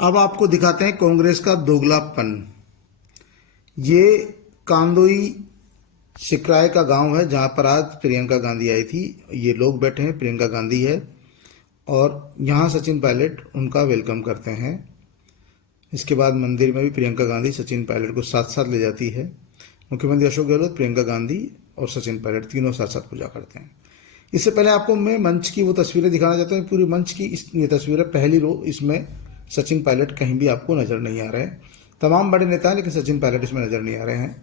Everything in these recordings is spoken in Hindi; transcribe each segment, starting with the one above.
अब आपको दिखाते हैं कांग्रेस का दोगलापन। ये कांदोई सिकराय का गांव है जहां पर आज प्रियंका गांधी आई थी। ये लोग बैठे हैं, प्रियंका गांधी है और यहां सचिन पायलट उनका वेलकम करते हैं। इसके बाद मंदिर में भी प्रियंका गांधी सचिन पायलट को साथ साथ ले जाती है। मुख्यमंत्री अशोक गहलोत, प्रियंका गांधी और सचिन पायलट तीनों साथ साथ पूजा करते हैं। इससे पहले आपको मैं मंच की वो तस्वीरें दिखाना चाहता हूँ। पूरी मंच की ये तस्वीरें, पहली रो, इसमें सचिन पायलट कहीं भी आपको नजर नहीं आ रहे हैं। तमाम बड़े नेता हैं लेकिन सचिन पायलट इसमें नजर नहीं आ रहे हैं।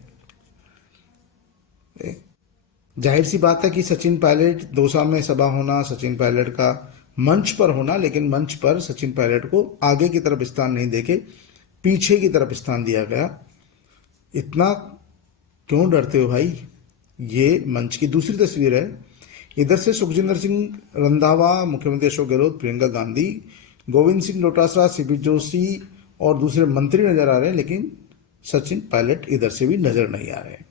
जाहिर सी बात है कि सचिन पायलट दौसा में सभा होना, सचिन पायलट का मंच पर होना, लेकिन मंच पर सचिन पायलट को आगे की तरफ स्थान नहीं देके पीछे की तरफ स्थान दिया गया। इतना क्यों डरते हो भाई? ये मंच की दूसरी तस्वीर है। इधर से सुखजिंदर सिंह रंधावा, मुख्यमंत्री अशोक गहलोत, प्रियंका गांधी, गोविंद सिंह डोटासरा, सीपी जोशी और दूसरे मंत्री नजर आ रहे हैं, लेकिन सचिन पायलट इधर से भी नजर नहीं आ रहे हैं।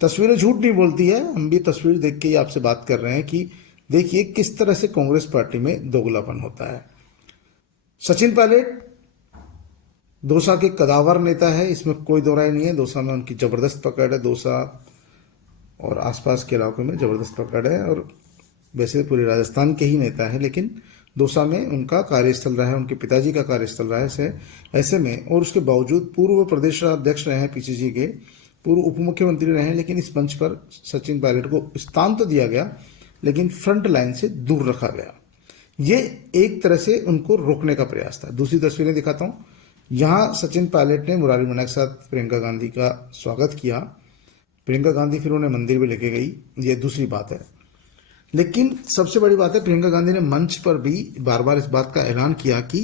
तस्वीरें झूठ नहीं बोलती है। हम भी तस्वीर देख के ही आपसे बात कर रहे हैं कि देखिए किस तरह से कांग्रेस पार्टी में दोगलापन होता है। सचिन पायलट दौसा के कदावर नेता है, इसमें कोई दो राय नहीं है। दौसा में उनकी जबरदस्त पकड़ है, दौसा और आसपास के इलाकों में जबरदस्त पकड़ है, और वैसे पूरे राजस्थान के ही नेता है, लेकिन दौसा में उनका कार्यस्थल रहा है, उनके पिताजी का कार्यस्थल रहा है। ऐसे में और उसके बावजूद पूर्व प्रदेश अध्यक्ष रहे हैं पीसीसी के, पूर्व उप मुख्यमंत्री रहे हैं, लेकिन इस मंच पर सचिन पायलट को स्थान तो दिया गया लेकिन फ्रंट लाइन से दूर रखा गया। ये एक तरह से उनको रोकने का प्रयास था। दूसरी तस्वीरें दिखाता हूं। यहां सचिन पायलट ने मुरारी मीणा के साथ प्रियंका गांधी का स्वागत किया। प्रियंका गांधी फिर उन्हें मंदिर में लेके गई, ये दूसरी बात है। लेकिन सबसे बड़ी बात है, प्रियंका गांधी ने मंच पर भी बार बार इस बात का ऐलान किया कि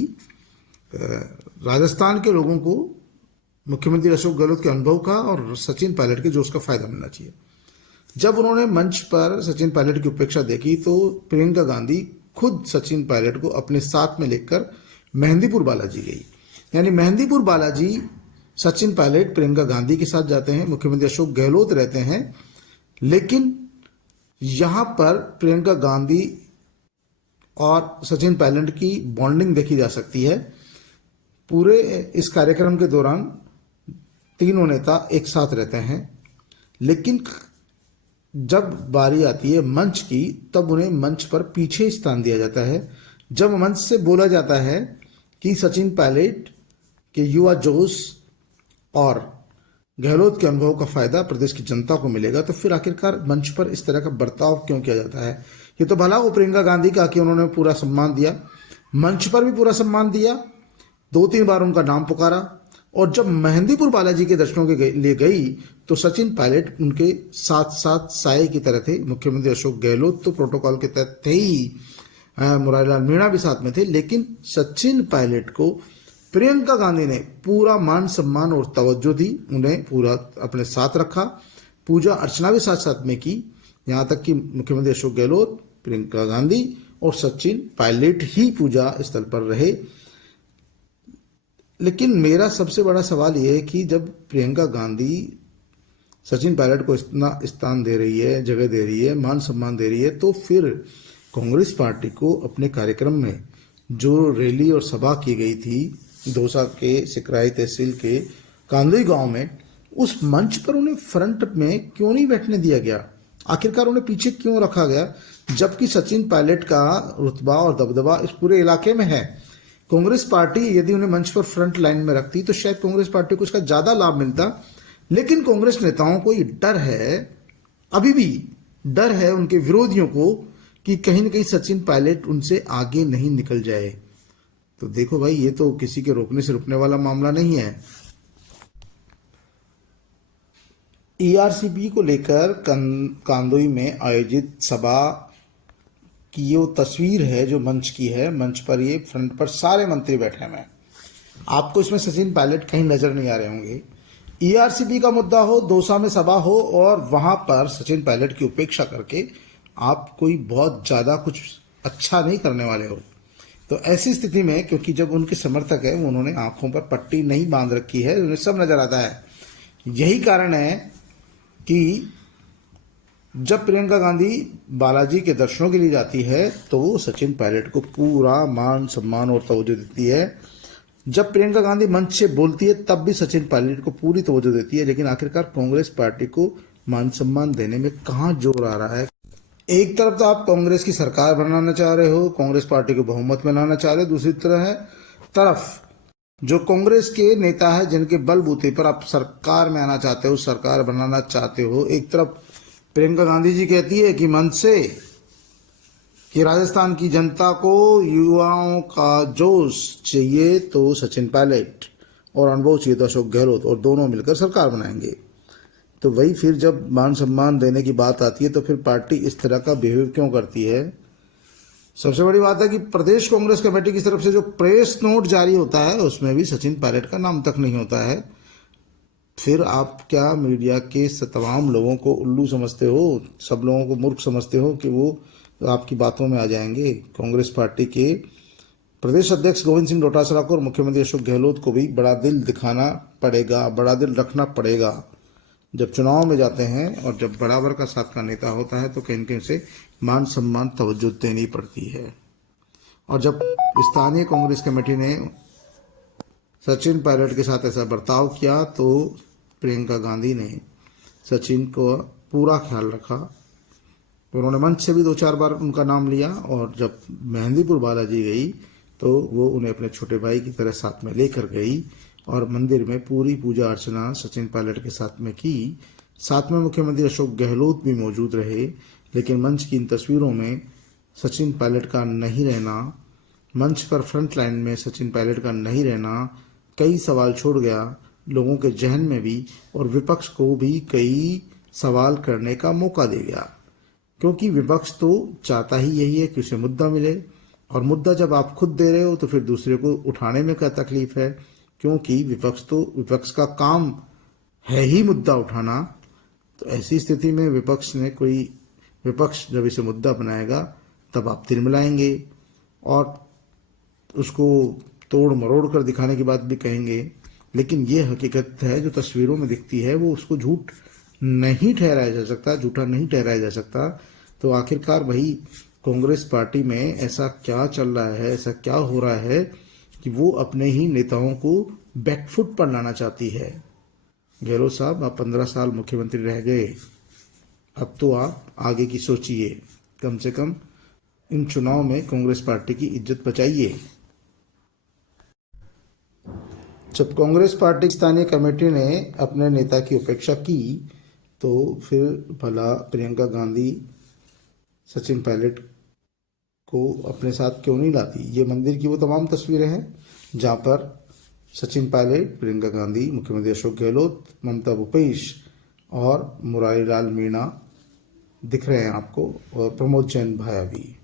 राजस्थान के लोगों को मुख्यमंत्री अशोक गहलोत के अनुभव का और सचिन पायलट के जोश का फायदा मिलना चाहिए। जब उन्होंने मंच पर सचिन पायलट की उपेक्षा देखी तो प्रियंका गांधी खुद सचिन पायलट को अपने साथ में लेकर मेहंदीपुर बालाजी गई। यानी मेहंदीपुर बालाजी सचिन पायलट प्रियंका गांधी के साथ जाते हैं, मुख्यमंत्री अशोक गहलोत रहते हैं, लेकिन यहां पर प्रियंका गांधी और सचिन पायलट की बॉन्डिंग देखी जा सकती है। पूरे इस कार्यक्रम के दौरान तीनों नेता एक साथ रहते हैं, लेकिन जब बारी आती है मंच की तब उन्हें मंच पर पीछे स्थान दिया जाता है। जब मंच से बोला जाता है कि सचिन पायलट के युवा जोश और गहलोत के अनुभव का फायदा प्रदेश की जनता को मिलेगा, तो फिर आखिरकार मंच पर इस तरह का बर्ताव क्यों किया जाता है? ये तो भला वो प्रियंका गांधी का कि उन्होंने पूरा सम्मान दिया, मंच पर भी पूरा सम्मान दिया, 2-3 बार उनका नाम पुकारा, और जब मेहंदीपुर बालाजी के दर्शनों के लिए गई तो सचिन पायलट उनके साथ साथ साये की तरह थे। मुख्यमंत्री अशोक गहलोत तो प्रोटोकॉल के तहत थे ही, मुरारीलाल मीणा भी साथ में थे, लेकिन सचिन पायलट को प्रियंका गांधी ने पूरा मान सम्मान और तवज्जो दी, उन्हें पूरा अपने साथ रखा, पूजा अर्चना भी साथ साथ में की। यहाँ तक कि मुख्यमंत्री अशोक गहलोत, प्रियंका गांधी और सचिन पायलट ही पूजा स्थल पर रहे। लेकिन मेरा सबसे बड़ा सवाल यह है कि जब प्रियंका गांधी सचिन पायलट को इतना स्थान दे रही है, जगह दे रही है, मान सम्मान दे रही है, तो फिर कांग्रेस पार्टी को अपने कार्यक्रम में जो रैली और सभा की गई थी दौसा के सिकराई तहसील के कांदोई गांव में, उस मंच पर उन्हें फ्रंट में क्यों नहीं बैठने दिया गया? आखिरकार उन्हें पीछे क्यों रखा गया, जबकि सचिन पायलट का रुतबा और दबदबा इस पूरे इलाके में है? कांग्रेस पार्टी यदि उन्हें मंच पर फ्रंट लाइन में रखती तो शायद कांग्रेस पार्टी को इसका ज्यादा लाभ मिलता, लेकिन कांग्रेस नेताओं को ये डर है, अभी भी डर है उनके विरोधियों को कि कहीं न कहीं सचिन पायलट उनसे आगे नहीं निकल जाए। तो देखो भाई, ये तो किसी के रोकने से रुकने वाला मामला नहीं है। ईआरसीपी को लेकर कांदोई में आयोजित सभा की ये तस्वीर है जो मंच की है। मंच पर ये फ्रंट पर सारे मंत्री बैठे हुए हैं, आपको इसमें सचिन पायलट कहीं नजर नहीं आ रहे होंगे। ईआरसीपी का मुद्दा हो, दौसा में सभा हो और वहां पर सचिन पायलट की उपेक्षा करके आप कोई बहुत ज्यादा कुछ अच्छा नहीं करने वाले हो। तो ऐसी स्थिति में, क्योंकि जब उनके समर्थक है, उन्होंने आंखों पर पट्टी नहीं बांध रखी है, उन्हें सब नजर आता है। यही कारण है कि जब प्रियंका गांधी बालाजी के दर्शनों के लिए जाती है तो सचिन पायलट को पूरा मान सम्मान और तवज्जो देती है। जब प्रियंका गांधी मंच से बोलती है तब भी सचिन पायलट को पूरी तवज्जो देती है, लेकिन आखिरकार कांग्रेस पार्टी को मान सम्मान देने में कहाँ जोर आ रहा है। एक तरफ तो आप कांग्रेस की सरकार बनाना चाह रहे हो, कांग्रेस पार्टी को बहुमत बनाना चाह रहे हो, दूसरी तरफ जो कांग्रेस के नेता है जिनके बलबूते पर आप सरकार में आना चाहते हो, सरकार बनाना चाहते हो, एक तरफ प्रियंका गांधी जी कहती है कि मंच से कि राजस्थान की जनता को युवाओं का जोश चाहिए तो सचिन पायलट और अनुभव चाहिए तो अशोक गहलोत, और दोनों मिलकर सरकार बनाएंगे। तो वही फिर जब मान सम्मान देने की बात आती है तो फिर पार्टी इस तरह का बिहेव क्यों करती है। सबसे बड़ी बात है कि प्रदेश कांग्रेस कमेटी की तरफ से जो प्रेस नोट जारी होता है उसमें भी सचिन पायलट का नाम तक नहीं होता है। फिर आप क्या मीडिया के तमाम लोगों को उल्लू समझते हो, सब लोगों को मूर्ख समझते हो कि वो आपकी बातों में आ जाएंगे। कांग्रेस पार्टी के प्रदेश अध्यक्ष गोविंद सिंह डोटासरा को और मुख्यमंत्री अशोक गहलोत को भी बड़ा दिल दिखाना पड़ेगा, बड़ा दिल रखना पड़ेगा। जब चुनाव में जाते हैं और जब बराबर का साथ का नेता होता है तो कहीं न कहीं से मान सम्मान तवज्जो देनी पड़ती है। और जब स्थानीय कांग्रेस कमेटी ने सचिन पायलट के साथ ऐसा बर्ताव किया तो प्रियंका गांधी ने सचिन को पूरा ख्याल रखा। उन्होंने मंच से भी 2-4 बार उनका नाम लिया, और जब मेहंदीपुर बालाजी गई तो वो उन्हें अपने छोटे भाई की तरह साथ में लेकर गई और मंदिर में पूरी पूजा अर्चना सचिन पायलट के साथ में की। साथ में मुख्यमंत्री अशोक गहलोत भी मौजूद रहे, लेकिन मंच की इन तस्वीरों में सचिन पायलट का नहीं रहना, मंच पर फ्रंट लाइन में सचिन पायलट का नहीं रहना कई सवाल छोड़ गया लोगों के जहन में भी, और विपक्ष को भी कई सवाल करने का मौका दे गया। क्योंकि विपक्ष तो चाहता ही यही है कि उसे मुद्दा मिले, और मुद्दा जब आप खुद दे रहे हो तो फिर दूसरे को उठाने में क्या तकलीफ है, क्योंकि विपक्ष का काम है ही मुद्दा उठाना। तो ऐसी स्थिति में विपक्ष जब इसे मुद्दा बनाएगा तब आप तिलमिलाएंगे और उसको तोड़ मरोड़ कर दिखाने की बात भी कहेंगे। लेकिन ये हकीकत है जो तस्वीरों में दिखती है, वो उसको झूठ नहीं ठहराया जा सकता, झूठा नहीं ठहराया जा सकता। तो आखिरकार वही कांग्रेस पार्टी में ऐसा क्या चल रहा है, ऐसा क्या हो रहा है कि वो अपने ही नेताओं को बैकफुट पर लाना चाहती है। गहलोत साहब, आप 15 साल मुख्यमंत्री रह गए, अब तो आप आगे की सोचिए, कम से कम इन चुनाव में कांग्रेस पार्टी की इज्जत बचाइए। जब कांग्रेस पार्टी स्थानीय कमेटी ने अपने नेता की उपेक्षा की तो फिर भला प्रियंका गांधी सचिन पायलट को अपने साथ क्यों नहीं लाती। ये मंदिर की वो तमाम तस्वीरें हैं जहाँ पर सचिन पायलट, प्रियंका गांधी, मुख्यमंत्री अशोक गहलोत, ममता भूपेश और मुरारी लाल मीणा दिख रहे हैं आपको, और प्रमोद जैन भाया भी।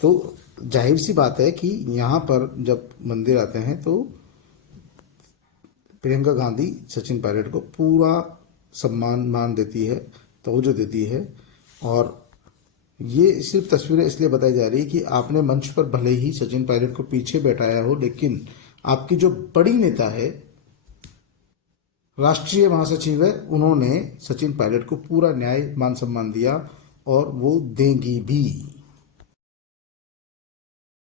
तो जाहिर सी बात है कि यहाँ पर जब मंदिर आते हैं तो प्रियंका गांधी सचिन पायलट को पूरा मान देती है, तवज्जो देती है। और ये सिर्फ तस्वीरें इसलिए बताई जा रही है कि आपने मंच पर भले ही सचिन पायलट को पीछे बैठाया हो, लेकिन आपकी जो बड़ी नेता है, राष्ट्रीय महासचिव है, उन्होंने सचिन पायलट को पूरा न्याय मान सम्मान दिया और वो देंगी भी।